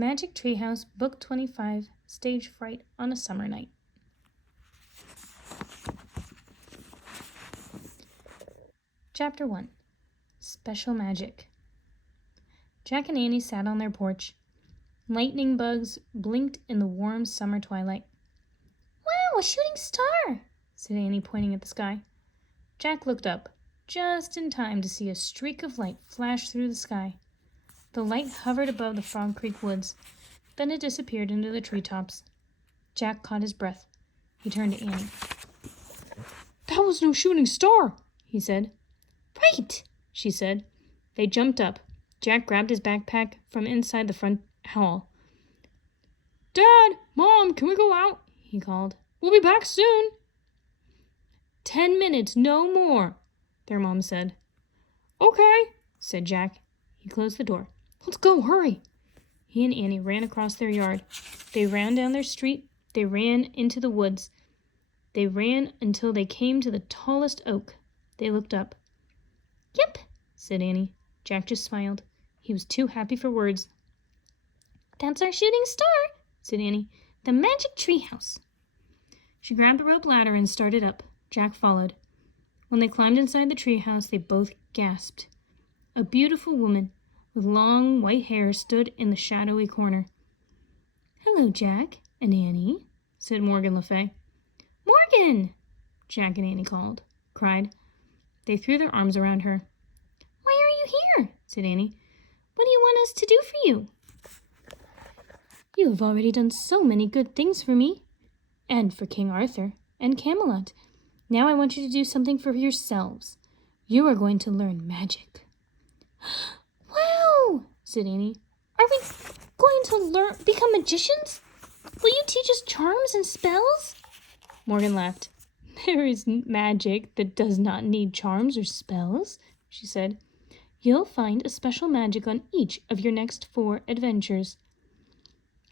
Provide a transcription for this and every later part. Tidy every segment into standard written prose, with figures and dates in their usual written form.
Magic Treehouse, Book 25, Stage Fright on a Summer Night. Chapter 1, Special Magic. Jack and Annie sat on their porch. Lightning bugs blinked in the warm summer twilight. "Wow, a shooting star!" said Annie, pointing at the sky. Jack looked up, just in time to see a streak of light flash through the sky. The light hovered above the Frog Creek woods. Then it disappeared into the treetops. Jack caught his breath. He turned to Annie. "That was no shooting star," he said. "Right," she said. They jumped up. Jack grabbed his backpack from inside the front hall. "Dad, Mom, can we go out?" he called. "We'll be back soon." 10 minutes, no more, their mom said. "Okay," said Jack. He closed the door. "Let's go, hurry." He and Annie ran across their yard. They ran down their street. They ran into the woods. They ran until they came to the tallest oak. They looked up. "Yep," said Annie. Jack just smiled. He was too happy for words. "That's our shooting star," said Annie. "The Magic Treehouse." She grabbed the rope ladder and started up. Jack followed. When they climbed inside the treehouse, they both gasped. A beautiful woman with long white hair stood in the shadowy corner. "Hello, Jack and Annie," said Morgan Le Fay. "Morgan!" Jack and Annie cried. They threw their arms around her. "Why are you here?" said Annie. "What do you want us to do for you?" "You have already done so many good things for me, and for King Arthur, and Camelot. Now I want you to do something for yourselves. You are going to learn magic." "Wow!" said Annie. "Are we going to become magicians? Will you teach us charms and spells?" Morgan laughed. "There is magic that does not need charms or spells," she said. "You'll find a special magic on each of your next 4 adventures."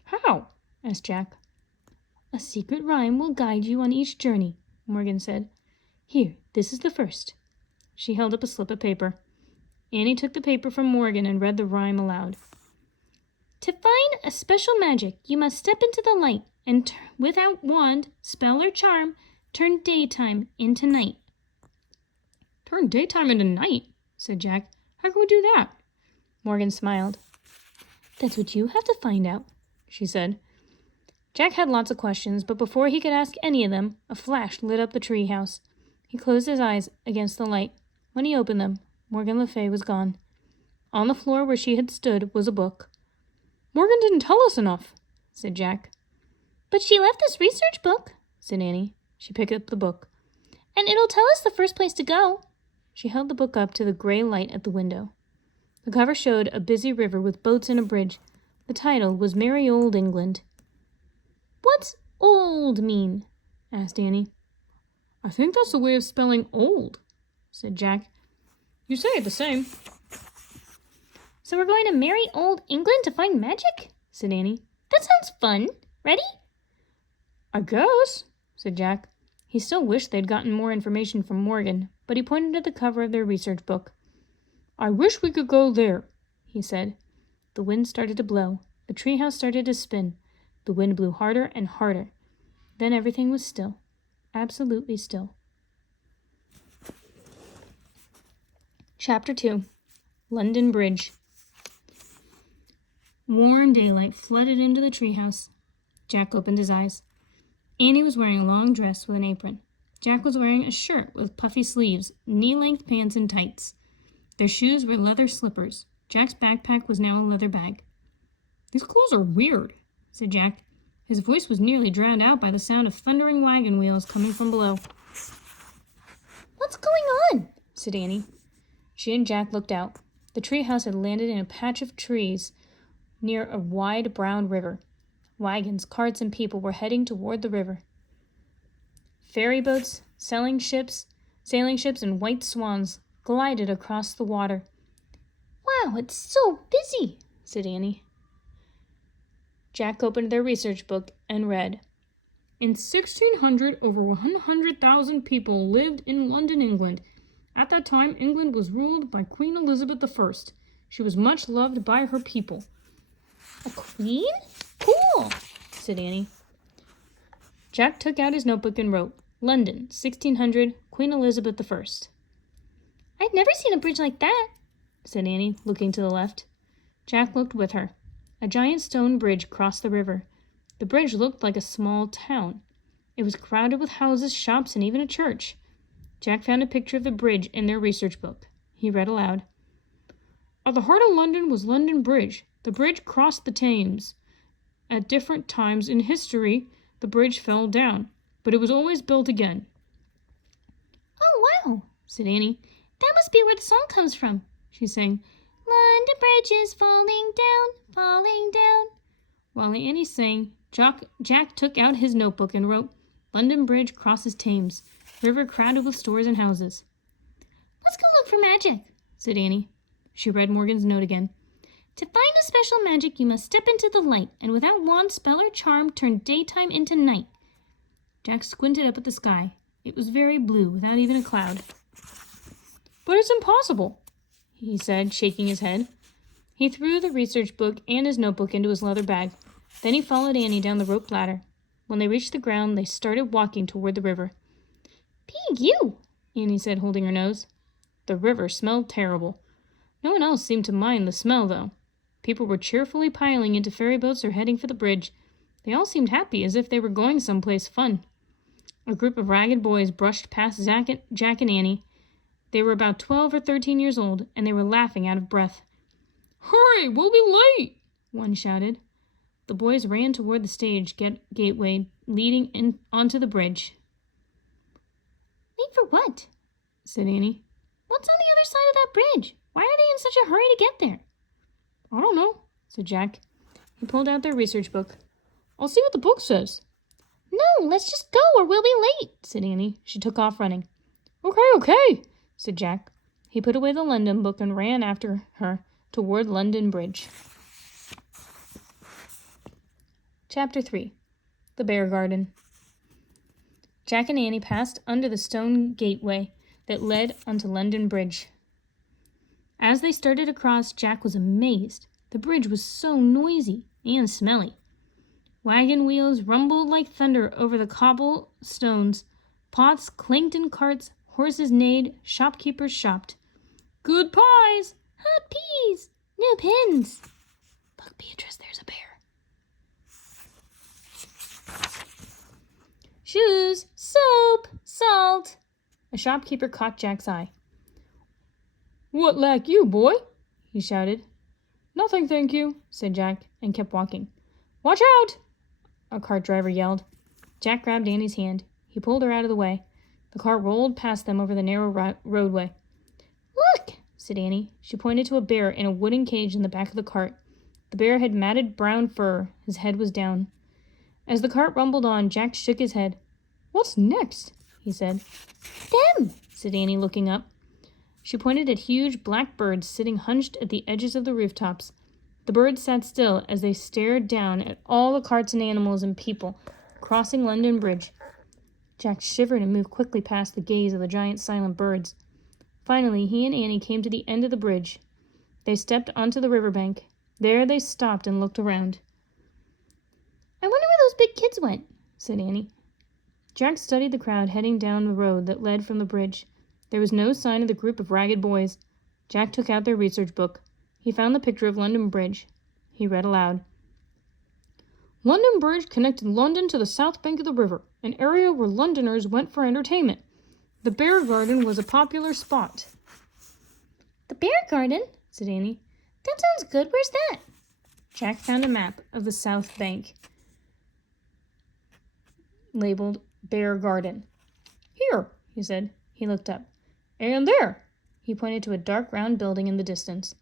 "How?" asked Jack. "A secret rhyme will guide you on each journey," Morgan said. "Here, this is the first." She held up a slip of paper. Annie took the paper from Morgan and read the rhyme aloud. "To find a special magic, you must step into the light and without wand, spell, or charm, turn daytime into night." "Turn daytime into night?" said Jack. "How can we do that?" Morgan smiled. "That's what you have to find out," she said. Jack had lots of questions, but before he could ask any of them, a flash lit up the treehouse. He closed his eyes against the light. When he opened them, Morgan Le Fay was gone. On the floor where she had stood was a book. "Morgan didn't tell us enough," said Jack. "But she left this research book," said Annie. She picked up the book. "And it'll tell us the first place to go." She held the book up to the gray light at the window. The cover showed a busy river with boats and a bridge. The title was Merry Old England. "What's old mean?" asked Annie. "I think that's a way of spelling old," said Jack. "You say it the same." "So we're going to merry old England to find magic?" said Annie. "That sounds fun. Ready?" "I guess," said Jack. He still wished they'd gotten more information from Morgan, but he pointed to the cover of their research book. "I wish we could go there," he said. The wind started to blow. The treehouse started to spin. The wind blew harder and harder. Then everything was still. Absolutely still. Chapter 2, London Bridge. Warm daylight flooded into the treehouse. Jack opened his eyes. Annie was wearing a long dress with an apron. Jack was wearing a shirt with puffy sleeves, knee-length pants, and tights. Their shoes were leather slippers. Jack's backpack was now a leather bag. "These clothes are weird," said Jack. His voice was nearly drowned out by the sound of thundering wagon wheels coming from below. "What's going on?" said Annie. She and Jack looked out. The treehouse had landed in a patch of trees near a wide brown river. Wagons, carts, and people were heading toward the river. Ferry boats, sailing ships, and white swans glided across the water. "Wow, it's so busy," said Annie. Jack opened their research book and read, "In 1600, over 100,000 people lived in London, England. At that time, England was ruled by Queen Elizabeth I. She was much loved by her people." A queen? Cool, said Annie. Jack took out his notebook and wrote, London, 1600, Queen Elizabeth I. I've never seen a bridge like that, said Annie, looking to the left. Jack looked with her. A giant stone bridge crossed the river. The bridge looked like a small town. It was crowded with houses, shops, and even a church. Jack found a picture of the bridge in their research book. He read aloud. At the heart of London was London Bridge. The bridge crossed the Thames. At different times in history, the bridge fell down, but it was always built again. Oh, wow, said Annie. That must be where the song comes from, she sang. London Bridge is falling down, falling down. While Annie sang, Jack took out his notebook and wrote, London Bridge crosses Thames, river crowded with stores and houses. Let's go look for magic, said Annie. She read Morgan's note again. To find a special magic, you must step into the light, and without wand, spell, or charm, turn daytime into night. Jack squinted up at the sky. It was very blue, without even a cloud. But it's impossible, he said, shaking his head. He threw the research book and his notebook into his leather bag. Then he followed Annie down the rope ladder. When they reached the ground, they started walking toward the river. Pig, you, Annie said, holding her nose. The river smelled terrible. No one else seemed to mind the smell, though. People were cheerfully piling into ferry boats or heading for the bridge. They all seemed happy, as if they were going someplace fun. A group of ragged boys brushed past Jack and Annie. They were about 12 or 13 years old, and they were laughing out of breath. Hurry, we'll be late, one shouted. The boys ran toward the stage gateway leading onto the bridge. Late for what? Said Annie. What's on the other side of that bridge? Why are they in such a hurry to get there? I don't know, said Jack. He pulled out their research book. I'll see what the book says. No, let's just go or we'll be late, said Annie. She took off running. Okay, said Jack. He put away the London book and ran after her toward London Bridge. Chapter 3. The Bear Garden. Jack and Annie passed under the stone gateway that led onto London Bridge. As they started across, Jack was amazed. The bridge was so noisy and smelly. Wagon wheels rumbled like thunder over the cobblestones. Pots clanked in carts, horses neighed, shopkeepers shopped. Good pies! Hot peas! New pins! Look, Beatrice, there's a bear. Shoes, soap, salt. A shopkeeper caught Jack's eye. What lack you, boy? He shouted. Nothing, thank you, said Jack, and kept walking. Watch out! A cart driver yelled. Jack grabbed Annie's hand. He pulled her out of the way. The car rolled past them over the narrow roadway. Look, said Annie. She pointed to a bear in a wooden cage in the back of the cart. The bear had matted brown fur. His head was down. As the cart rumbled on, Jack shook his head. What's next? He said. Them, said Annie, looking up. She pointed at huge black birds sitting hunched at the edges of the rooftops. The birds sat still as they stared down at all the carts and animals and people crossing London Bridge. Jack shivered and moved quickly past the gaze of the giant silent birds. Finally, he and Annie came to the end of the bridge. They stepped onto the riverbank. There they stopped and looked around. I wonder where those big kids went, said Annie. Jack studied the crowd heading down the road that led from the bridge. There was no sign of the group of ragged boys. Jack took out their research book. He found the picture of London Bridge. He read aloud. London Bridge connected London to the south bank of the river, an area where Londoners went for entertainment. The Bear Garden was a popular spot. The Bear Garden? Said Annie. That sounds good. Where's that? Jack found a map of the south bank, labeled Bear Garden. Here, he said. He looked up. And there! He pointed to a dark round building in the distance.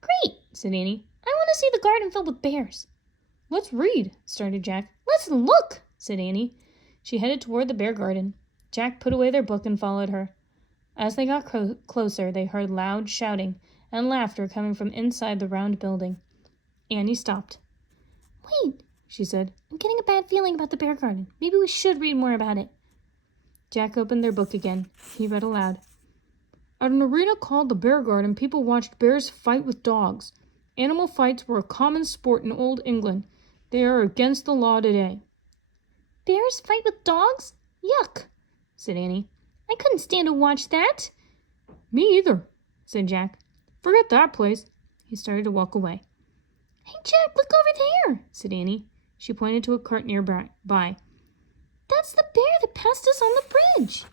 Great, said Annie. I want to see the garden filled with bears. Let's read, started Jack. Let's look, said Annie. She headed toward the bear garden. Jack put away their book and followed her. As they got closer, they heard loud shouting and laughter coming from inside the round building. Annie stopped. Wait, she said. I'm getting a bad feeling about the bear garden. Maybe we should read more about it. Jack opened their book again. He read aloud. At an arena called the Bear Garden, people watched bears fight with dogs. Animal fights were a common sport in Old England. They are against the law today. Bears fight with dogs? Yuck, said Annie. I couldn't stand to watch that. Me either, said Jack. Forget that place. He started to walk away. Hey, Jack, look over there, said Annie. She pointed to a cart nearby. That's the bear that passed us on the bridge.